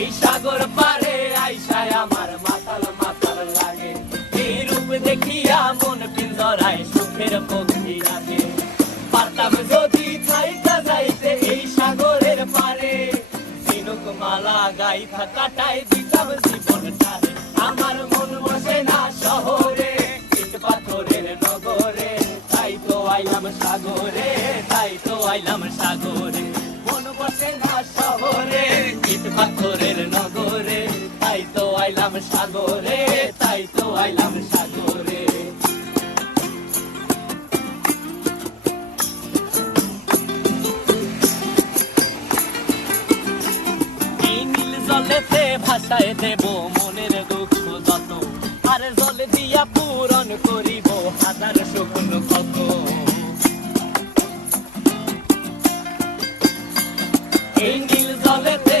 এই সাগর পারে আইসায় আমার মাতাল মাতাল লাগে, এই রূপ দেখিয়া মন পিঞ্জরায় সুখের পক্ষী রাখে। পারতাম যদি থাইকা যাইতে এই সাগরের পারে, ঝিনুক মালা গাইথা কাটাই দিতাম জীবনটারে। আমার মন বসে না শহরে, ইট পাথরের নগরে, তাই তো আইলাম সাগরে, তাই তো আইলাম সাগরে। মন বসে না শহরে, ইট পাথরের নগরে, তাই তো আইলাম সাগরে, তাই তো আইলাম সাগরে। এই নীল জলেতে ভাসায় দেব মনের দুঃখ যত, আর জলে দিয়া পূরণ করিব হাজার স্বপ্ন কত। এই নীল জলেতে